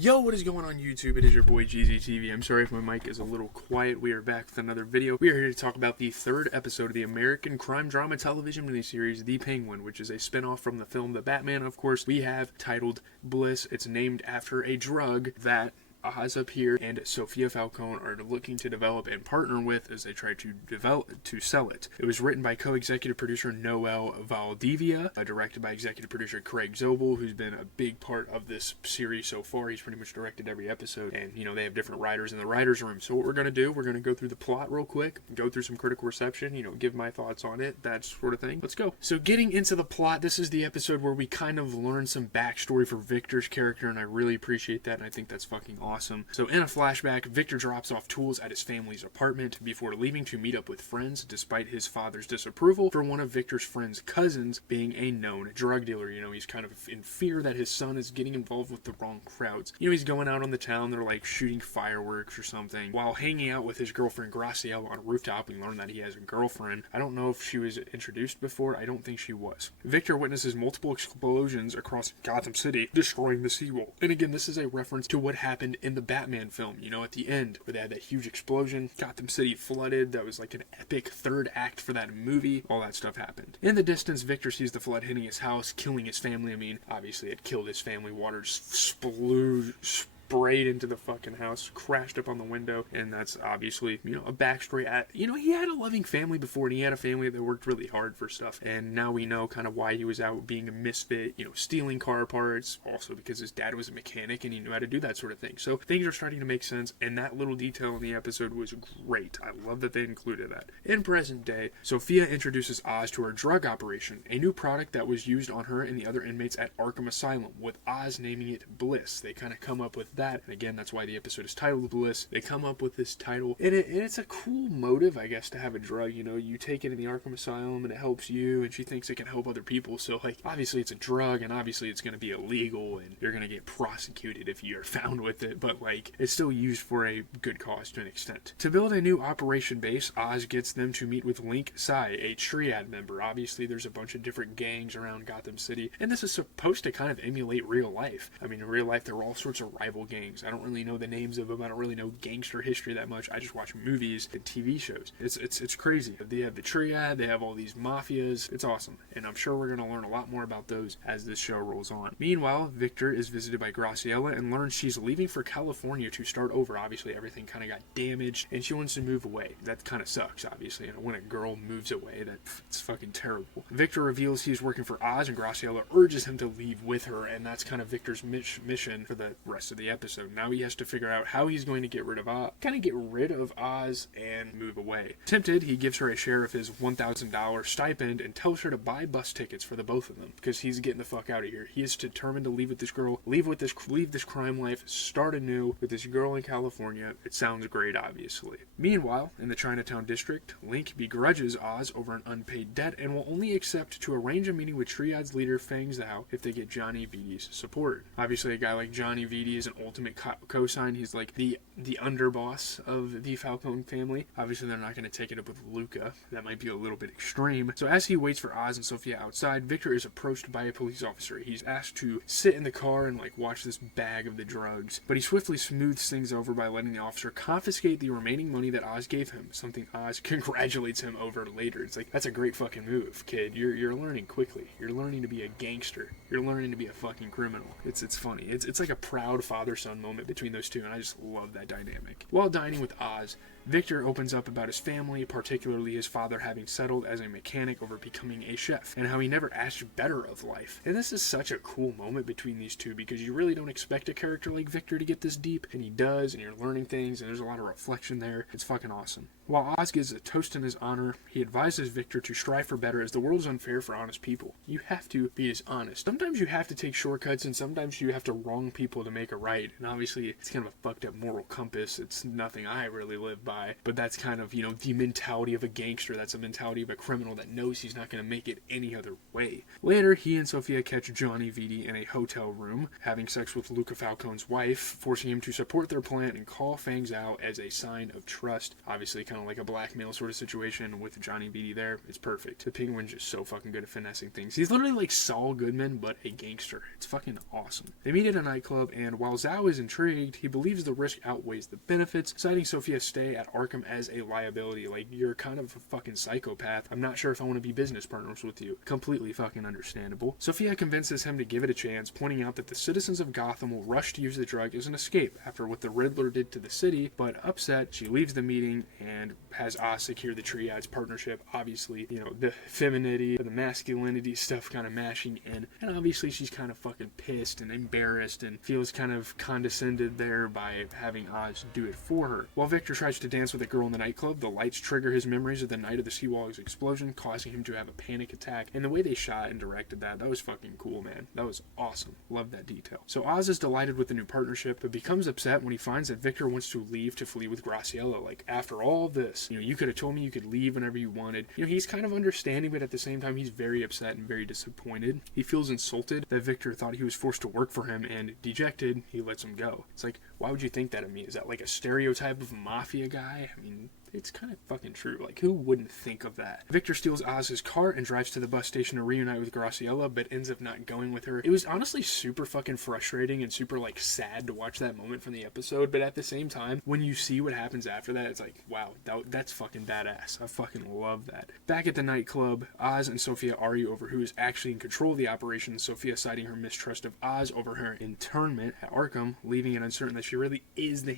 Yo, what is going on YouTube? It is your boy GZTV. I'm sorry if my mic is a little quiet. We are back with another video. We are here to talk about the third episode of the American crime drama television miniseries, The Penguin, which is a spinoff from the film The Batman, of course. We have titled Bliss. It's named after a drug that Oz up here and Sophia Falcone are looking to develop and partner with as they try to sell it. It was written by co-executive producer Noel Valdivia, directed by executive producer Craig Zobel, who's been a big part of this series so far. He's pretty much directed every episode, and they have different writers in the writers' room. So what we're going to do, we're going to go through the plot real quick, go through some critical reception, give my thoughts on it, that sort of thing. Let's go. So getting into the plot, this is the episode where we kind of learn some backstory for Victor's character, and I really appreciate that, and I think that's fucking awesome. So in a flashback, Victor drops off tools at his family's apartment before leaving to meet up with friends, despite his father's disapproval for one of Victor's friend's cousins being a known drug dealer. He's kind of in fear that his son is getting involved with the wrong crowds. He's going out on the town, they're like shooting fireworks or something, while hanging out with his girlfriend Graciela on a rooftop. We learn that he has a girlfriend. I don't know if she was introduced before. I don't think she was. Victor witnesses multiple explosions across Gotham City, destroying the seawall. And again, this is a reference to what happened in the Batman film, at the end, where they had that huge explosion, Gotham City flooded. That was like an epic third act for that movie. All that stuff happened. In the distance, Victor sees the flood hitting his house, killing his family. Obviously it killed his family. Water just sprayed into the fucking house, crashed up on the window, and that's obviously, a backstory he had a loving family before, and he had a family that worked really hard for stuff, and now we know kind of why he was out being a misfit, stealing car parts, also because his dad was a mechanic and he knew how to do that sort of thing. So things are starting to make sense, and that little detail in the episode was great. I love that they included that. In present day, Sophia introduces Oz to her drug operation, a new product that was used on her and the other inmates at Arkham Asylum, with Oz naming it Bliss. They kind of come up with that, and again, that's why the episode is titled Bliss. They come up with this title, and it's a cool motive, I guess, to have a drug. You take it in the Arkham Asylum and it helps you, and she thinks it can help other people. So obviously it's a drug, and obviously it's going to be illegal, and you're going to get prosecuted if you're found with it, but it's still used for a good cause to an extent. To build a new operation base, Oz gets them to meet with Link Sai, a triad member. Obviously there's a bunch of different gangs around Gotham City, and this is supposed to kind of emulate real life. In real life there were all sorts of rival gangs. I don't really know the names of them. I don't really know gangster history that much. I just watch movies and TV shows. It's crazy. They have the triad, they have all these mafias. It's awesome, and I'm sure we're going to learn a lot more about those as this show rolls on. Meanwhile, Victor is visited by Graciela and learns she's leaving for California to start over. Obviously everything kind of got damaged, and she wants to move away. That kind of sucks, obviously. When a girl moves away, it's fucking terrible. Victor reveals he's working for Oz, and Graciela urges him to leave with her, and that's kind of Victor's mission for the rest of the episode. Now he has to figure out how he's going to get rid of Oz and move away. Tempted, he gives her a share of his $1,000 stipend and tells her to buy bus tickets for the both of them, because he's getting the fuck out of here. He is determined to leave with this girl, leave this crime life, start anew with this girl in California. It sounds great, obviously. Meanwhile, in the Chinatown district, Link begrudges Oz over an unpaid debt and will only accept to arrange a meeting with Triad's leader Feng Zhao if they get Johnny Vidi's support. Obviously, a guy like Johnny Vidi is an ultimate cosign. He's like the underboss of the Falcone family. Obviously, they're not going to take it up with Luca. That might be a little bit extreme. So as he waits for Oz and Sophia outside, Victor is approached by a police officer. He's asked to sit in the car and watch this bag of the drugs, but he swiftly smooths things over by letting the officer confiscate the remaining money that Oz gave him, something Oz congratulates him over later. It's that's a great fucking move, kid. You're learning quickly. You're learning to be a gangster. You're learning to be a fucking criminal. It's funny. It's like a proud father-son moment between those two, and I just love that dynamic. While dining with Oz, Victor opens up about his family, particularly his father having settled as a mechanic over becoming a chef, and how he never asked better of life. And this is such a cool moment between these two, because you really don't expect a character like Victor to get this deep, and he does, and you're learning things, and there's a lot of reflection there. It's fucking awesome. While Oz gives a toast in his honor, he advises Victor to strive for better, as the world is unfair for honest people. You have to be as honest. Sometimes you have to take shortcuts, and sometimes you have to wrong people to make a right, and obviously it's kind of a fucked up moral compass. It's nothing I really live by. die, but that's kind of, the mentality of a gangster. That's a mentality of a criminal that knows he's not going to make it any other way. Later, he and Sophia catch Johnny Vitti in a hotel room, having sex with Luca Falcone's wife, forcing him to support their plan and call Fangs out as a sign of trust. Obviously, kind of like a blackmail sort of situation with Johnny Vitti there. It's perfect. The Penguin's just so fucking good at finessing things. He's literally like Saul Goodman, but a gangster. It's fucking awesome. They meet at a nightclub, and while Zhao is intrigued, he believes the risk outweighs the benefits, citing Sophia's stay at Arkham as a liability. Like, you're kind of a fucking psychopath. I'm not sure if I want to be business partners with you. Completely fucking understandable. Sophia convinces him to give it a chance, pointing out that the citizens of Gotham will rush to use the drug as an escape after what the Riddler did to the city, but upset, she leaves the meeting and has Oz secure the Triad's partnership. Obviously, the femininity, the masculinity stuff kind of mashing in, and obviously she's kind of fucking pissed and embarrassed and feels kind of condescended there by having Oz do it for her. While Victor tries to dance with a girl in the nightclub, the lights trigger his memories of the night of the Seawall's explosion, causing him to have a panic attack, and the way they shot and directed that was fucking cool, man. That was awesome. Love that detail. So Oz is delighted with the new partnership, but becomes upset when he finds that Victor wants to leave to flee with Graciela. Like, after all this, you could have told me you could leave whenever you wanted. He's kind of understanding, but at the same time, he's very upset and very disappointed. He feels insulted that Victor thought he was forced to work for him, and dejected, he lets him go. It's like, why would you think that of me? Is that like a stereotype of a mafia guy? I mean, it's kind of fucking true. Like, who wouldn't think of that? Victor steals Oz's car and drives to the bus station to reunite with Graciela, but ends up not going with her. It was honestly super fucking frustrating and super, like, sad to watch that moment from the episode, but at the same time, when you see what happens after that, it's like, wow, that's fucking badass. I fucking love that. Back at the nightclub, Oz and Sophia argue over who is actually in control of the operation, Sophia citing her mistrust of Oz over her internment at Arkham, leaving it uncertain that she really is the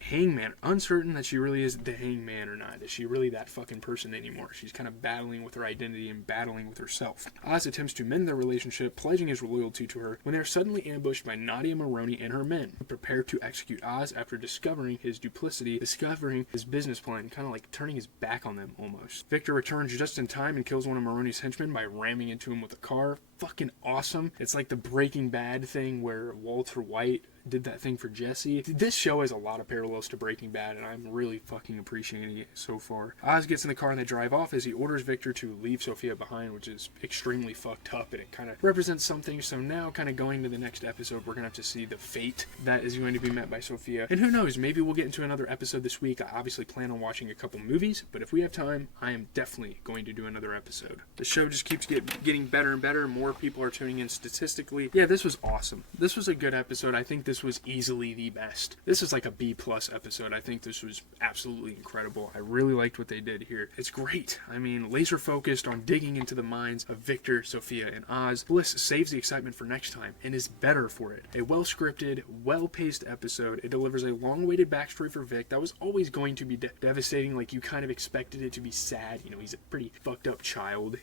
hangman. Uncertain that she really is the hangman or not. Is she really that fucking person anymore? She's kind of battling with her identity and battling with herself. Oz attempts to mend their relationship, pledging his loyalty to her, when they are suddenly ambushed by Nadia Maroney and her men, who prepare to execute Oz after discovering his duplicity, discovering his business plan, kind of like turning his back on them almost. Victor returns just in time and kills one of Maroney's henchmen by ramming into him with a car. Fucking awesome. It's like the Breaking Bad thing where Walter White did that thing for Jesse. This show has a lot of parallels to Breaking Bad, and I'm really fucking appreciating it so far. Oz gets in the car and they drive off as he orders Victor to leave Sophia behind, which is extremely fucked up, and it kind of represents something. So now, kind of going to the next episode, we're going to have to see the fate that is going to be met by Sophia. And who knows, maybe we'll get into another episode this week. I obviously plan on watching a couple movies, but if we have time, I am definitely going to do another episode. The show just keeps getting better and better. More people are tuning in statistically. Yeah, this was awesome. This was a good episode. I think this was easily the best. This is like a B+ episode. I think this was absolutely incredible. I really liked what they did here. It's great. I mean, laser focused on digging into the minds of Victor, Sophia, and Oz. Bliss saves the excitement for next time and is better for it. A well-scripted, well-paced episode. It delivers a long-awaited backstory for Vic that was always going to be devastating. Like, you kind of expected it to be sad. He's a pretty fucked up child,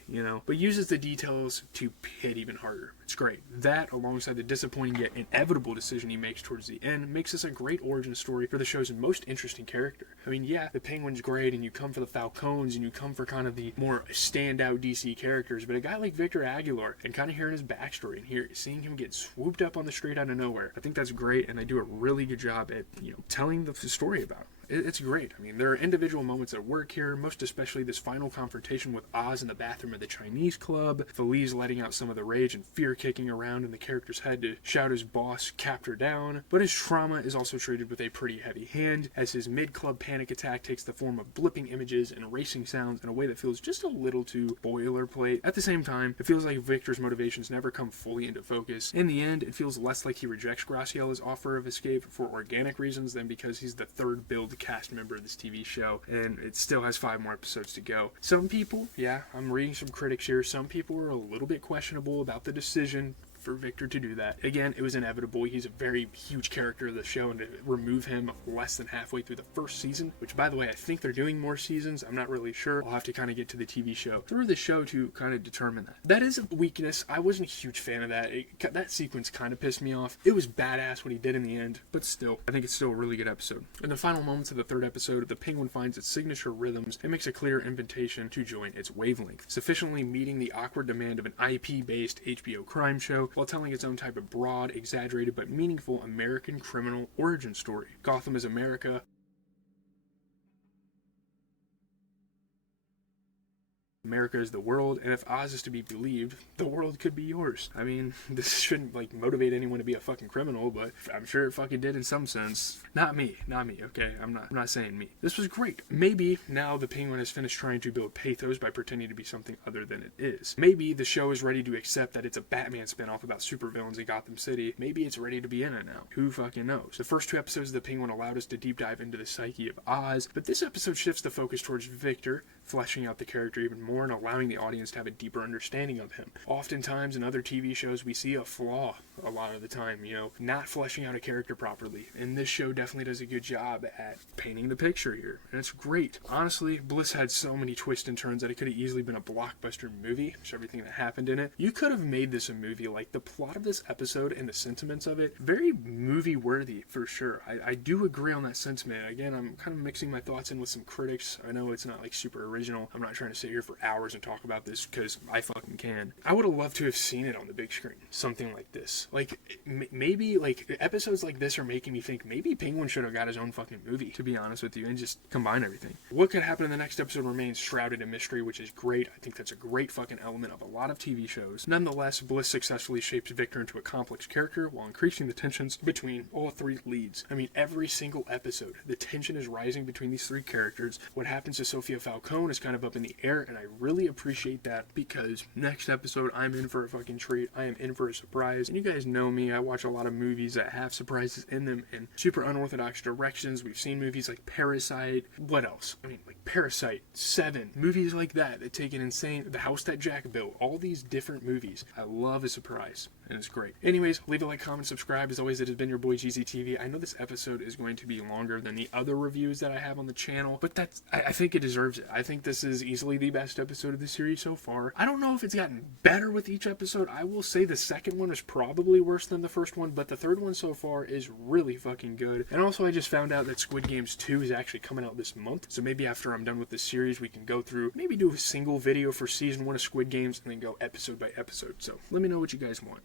but uses the details to hit even harder. It's great. That, alongside the disappointing yet inevitable decision he makes towards the end, makes this a great origin story for the show's most interesting character. I mean, yeah, the Penguin's great, and you come for the Falcones, and you come for kind of the more standout DC characters, but a guy like Victor Aguilar, and kind of hearing his backstory, and seeing him get swooped up on the street out of nowhere, I think that's great, and they do a really good job at, telling the story about him. It's great. I mean, there are individual moments at work here, most especially this final confrontation with Oz in the bathroom of the Chinese club, Feliz letting out some of the rage and fear kicking around in the character's head to shout his boss capped her down. But his trauma is also treated with a pretty heavy hand, as his mid-club panic attack takes the form of blipping images and racing sounds in a way that feels just a little too boilerplate. At the same time, it feels like Victor's motivations never come fully into focus. In the end, it feels less like he rejects Graciela's offer of escape for organic reasons than because he's the third build cast member of this TV show, and it still has 5 more episodes to go. Some people, I'm reading some critics here, some people were a little bit questionable about the decision for Victor to do that. Again, it was inevitable. He's a very huge character of the show, and to remove him less than halfway through the first season, which, by the way, I think they're doing more seasons. I'm not really sure. I'll have to kind of get to the TV show through the show to kind of determine that. That is a weakness. I wasn't a huge fan of that. That sequence kind of pissed me off. It was badass what he did in the end, but still, I think it's still a really good episode. In the final moments of the 3rd episode, the Penguin finds its signature rhythms and makes a clear invitation to join its wavelength, sufficiently meeting the awkward demand of an IP-based HBO crime show, while telling its own type of broad, exaggerated, but meaningful American criminal origin story. Gotham is America. America is the world, and if Oz is to be believed, the world could be yours. I mean, this shouldn't like motivate anyone to be a fucking criminal, but I'm sure it fucking did in some sense. Not me, okay? I'm not saying me. This was great. Maybe now the Penguin has finished trying to build pathos by pretending to be something other than it is. Maybe the show is ready to accept that it's a Batman spinoff about supervillains in Gotham City. Maybe it's ready to be in it now. Who fucking knows? The first 2 episodes of the Penguin allowed us to deep dive into the psyche of Oz, but this episode shifts the focus towards Victor, fleshing out the character even more and allowing the audience to have a deeper understanding of him. Oftentimes in other TV shows we see a flaw a lot of the time, not fleshing out a character properly, and this show definitely does a good job at painting the picture here, and it's great. Honestly, Bliss had so many twists and turns that it could have easily been a blockbuster movie, just everything that happened in it. You could have made this a movie. Like, the plot of this episode and the sentiments of it, very movie worthy for sure. I do agree on that sentiment. Again, I'm kind of mixing my thoughts in with some critics. I know it's not like super original. I'm not trying to sit here for hours and talk about this because I fucking can. I would have loved to have seen it on the big screen, something like this. Like, maybe like episodes like this are making me think maybe Penguin should have got his own fucking movie, to be honest with you, and just combine everything. What could happen in the next episode remains shrouded in mystery, which is great. I think that's a great fucking element of a lot of TV shows. Nonetheless, Bliss successfully shapes Victor into a complex character while increasing the tensions between all 3 leads. I mean, every single episode, the tension is rising between these 3 characters. What happens to Sofia Falcone is kind of up in the air, and I really appreciate that because next episode, I'm in for a fucking treat. I am in for a surprise. And you guys know me, I watch a lot of movies that have surprises in them and super unorthodox directions. We've seen movies like Parasite. What else? I mean, like Parasite, Seven, movies like that take an insane, The House That Jack Built, all these different movies. I love a surprise, and it's great. Anyways, leave a like, comment, subscribe. As always, it has been your boy GZTV. I know this episode is going to be longer than the other reviews that I have on the channel, but I think it deserves it. I think this is easily the best episode of the series so far. I don't know if it's gotten better with each episode. I will say the second one is probably worse than the first one, but the third one so far is really fucking good. And also, I just found out that Squid Games 2 is actually coming out this month, so maybe after I'm done with this series, we can go through, maybe do a single video for season 1 of Squid Games, and then go episode by episode. So let me know what you guys want.